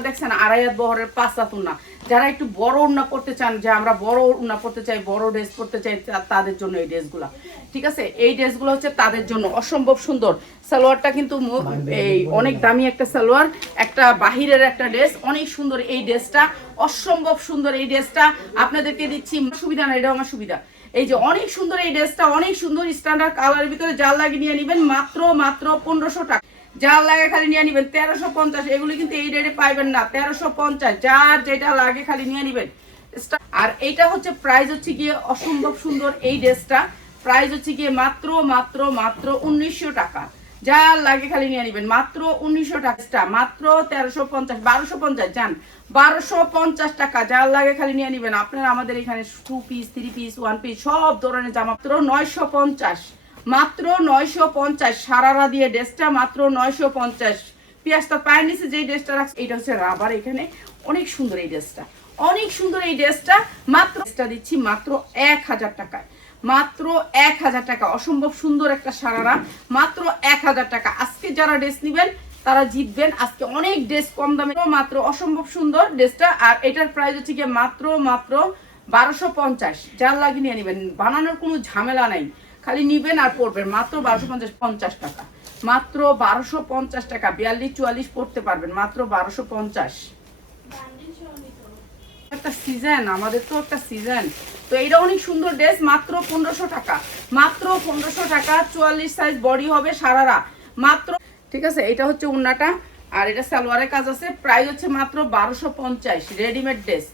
দেখছেন আড়াই হাত বহরের 5 হাত উন্না। যারা একটু বড় উন্না পড়তে চান, যে আমরা বড় উন্না পড়তে চাই, বড় ড্রেস পড়তে চাই, তাদের জন্য এই ড্রেসগুলো। ঠিক আছে, এই ড্রেসগুলো হচ্ছে তাদের জন্য অসম্ভব সুন্দর। সালোয়ারটা কিন্তু এই অনেক দামি একটা সালোয়ার, একটা বাহিরের একটা ড্রেস, অনেক সুন্দর এই ড্রেসটা, অসম্ভব সুন্দর এই ড্রেসটা আপনাদেরকে দিচ্ছি। সুবিধা না, এটাও আমার সুবিধা। এই যে অনেক সুন্দর এই ড্রেসটা, অনেক সুন্দর স্ট্যান্ডার্ড কালারের ভিতরে, জাল লাগিয়ে নিয়ে নেবেন মাত্র 1500 টাকা। যার লাগে খালি নিয়ে নিবেন 1350। এগুলি কিন্তু এই রেটে পাইবেন না, 1350। যার যেটা লাগে খালি নিয়ে নিবেন। আর এইটা হচ্ছে প্রাইস হচ্ছে গিয়ে অসম্ভব সুন্দর এই ড্রেসটা, প্রাইস হচ্ছে গিয়ে মাত্র 1900 টাকা। যার লাগে খালি নিয়ে নিবেন মাত্র 1900 টাকা, মাত্র 1350, 1250 যান 1250 টাকা। যার লাগে খালি নিয়ে নিবেন। আপনারা আমাদের এখানে 2 পিস, 3 পিস, 1 পিস সব ধরনের জামা মাত্র 950, মাত্র 950। সারারা দিয়ে ড্রেসটা মাত্র 950। পিয়াজটা পায়ের নিচে যে ড্রেসটা রাখছে এটা হচ্ছে রাবার। এখানে অনেক সুন্দর এই ড্রেসটা, অনেক সুন্দর এই ড্রেসটা। মাত্র দিচ্ছি মাত্র 1000 টাকায়, মাত্র 1000 টাকা। অসম্ভব সুন্দর একটা সারারা, মাত্র 1000 টাকা। আজকে যারা ড্রেস নেবেন তারা জিতবেন। আজকে অনেক ড্রেস কম দামে, মাত্র অসম্ভব সুন্দর ড্রেসটা। আর এটার প্রাইস হচ্ছে গিয়ে মাত্র 1250। যার লাগে নিয়ে নেবেন, বানানোর কোনো ঝামেলা নাই, খালি নিবেন আর পড়বেন। মাত্র 1250 টাকা, মাত্র 1250 টাকা। 42-44 পড়তে পারবেন মাত্র 1250। একটা সিজন, আমাদের তো একটা সিজন। তো এইটা অনেক সুন্দর ড্রেস, মাত্র 1500 টাকা, মাত্র 1500 টাকা। 44 সাইজ বডি হবে সারারা, মাত্র। ঠিক আছে, এটা হচ্ছে উন্নাটা, আর এটা সালোয়ারের কাজ আছে। প্রাইস হচ্ছে মাত্র 1250। রেডিমেড ড্রেস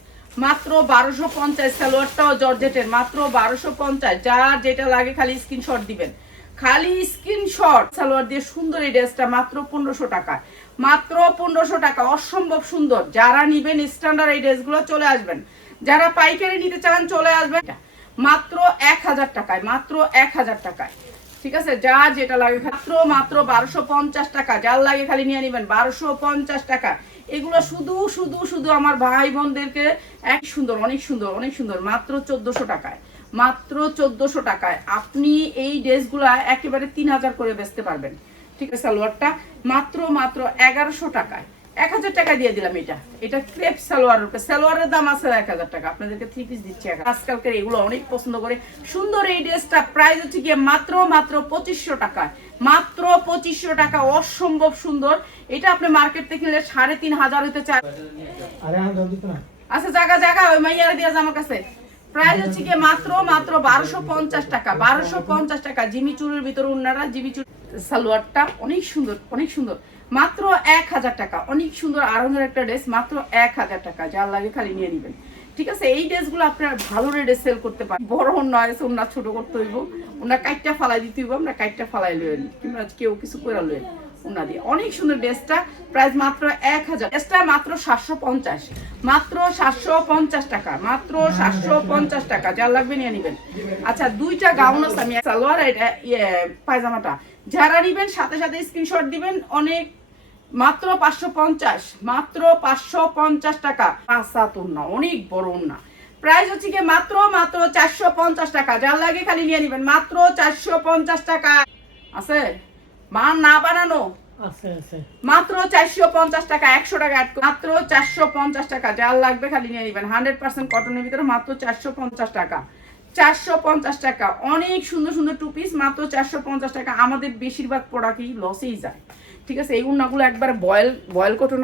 মাত্র 1250। সালোয়ারটাও জর্জেটের, মাত্র 1250। যার যেটা লাগে খালি স্ক্রিনশট দিবেন, খালি স্ক্রিনশট। সালোয়ার দিয়ে সুন্দর এই ড্রেসটা মাত্র 1500 টাকা, মাত্র 1500 টাকা। অসম্ভব সুন্দর। যারা নিবেন স্ট্যান্ডার্ড এই ড্রেসগুলো চলে আসবেন, যারা পাইকারি নিতে চান চলে আসবেন মাত্র 1000 টাকায়, মাত্র 1000 টাকায়। ঠিক আছে, যার যেটা লাগে মাত্র 1250 টাকা। যার লাগে খালি নিয়ে নেবেন 1250 টাকা। এগুলো শুধু শুধু শুধু আমার ভাই বোনদেরকে এক সুন্দর, অনেক সুন্দর, অনেক সুন্দর, মাত্র 1400 টাকায়, মাত্র 1400 টাকায়। আপনি এই ড্রেসগুলা একেবারে 3000 করে বেচতে পারবেন। ঠিক আছে, সালোয়ারটা মাত্র 1100 টাকায়, 1000 টাকা দিয়ে দিলাম। এটা ক্রেপ সালোয়ার, সালোয়ারের দাম আছে 1000 টাকা। আপনাদেরকে 3 পিস দিচ্ছি। আজকালকার এগুলো অনেক পছন্দ করে সুন্দর এই ড্রেসটা। প্রাইস হচ্ছে গিয়ে মাত্র 2500 টাকা, মাত্র 2500 টাকা। অসম্ভব সুন্দর। এটা আপনি মার্কেট থেকে কিনলে 3500 হতে চায়। আচ্ছা, জায়গা ওই মাইয়ারা দিয়ে আমার কাছে। প্রাইস হচ্ছে গিয়ে মাত্র 1250 টাকা, 1250 টাকা। জিমি চুরির ভিতরে উন্নারা, জিমি চুরি সালোয়ারটা অনেক সুন্দর, অনেক সুন্দর, মাত্র 1000 টাকা। অনেক সুন্দর আরামের একটা ড্রেস, মাত্র 1000 টাকা। যার লাগে খালি নিয়ে নেবেন। ঠিক আছে, এই ড্রেসগুলো আপনার ভালো রেটে সেল করতে পারেন। বড় নয়, ওনা ছোট করতে হইব, ওনা কাইটটা ফালাই দিতে হইব, আমরা কাইটটা ফালাই লইন, কিংবা কেউ কিছু করে লইন ওনা দিয়ে। অনেক সুন্দর ড্রেসটা, প্রাইস মাত্র 1000। ড্রেসটা মাত্র 750, মাত্র 750 টাকা, মাত্র 750 টাকা। যার লাগবে নিয়ে নেবেন। আচ্ছা, দুইটা গাউন আছে, আমি সালোয়ার এটা পায়জামাটা। যারা নিবেন সাথে সাথে স্ক্রিনশট দিবেন। অনেক, মাত্র 550, মাত্র 550 টাকা। 5 হাত ওড়না, অনেক বড় ওড়না। প্রাইস হচ্ছে কি মাত্র 450 টাকা। যার লাগে খালি নিয়ে নেবেন, মাত্র 450 টাকা। আছে না বানানো আছে, মাত্র 450 টাকা, 100 টাকা অ্যাড, মাত্র 450 টাকা। যার লাগবে খালি নিয়ে নেবেন। 100% কটনের ভিতরে, মাত্র 450 টাকা, 450 টাকা। অনেক সুন্দর সুন্দর 2 পিস, মাত্র 450 টাকা। আমাদের বেশিরভাগ প্রোডাক্টই লসেই যায়। ঠিক আছে, এই উন্নাগুলো একবার বয়েল কটন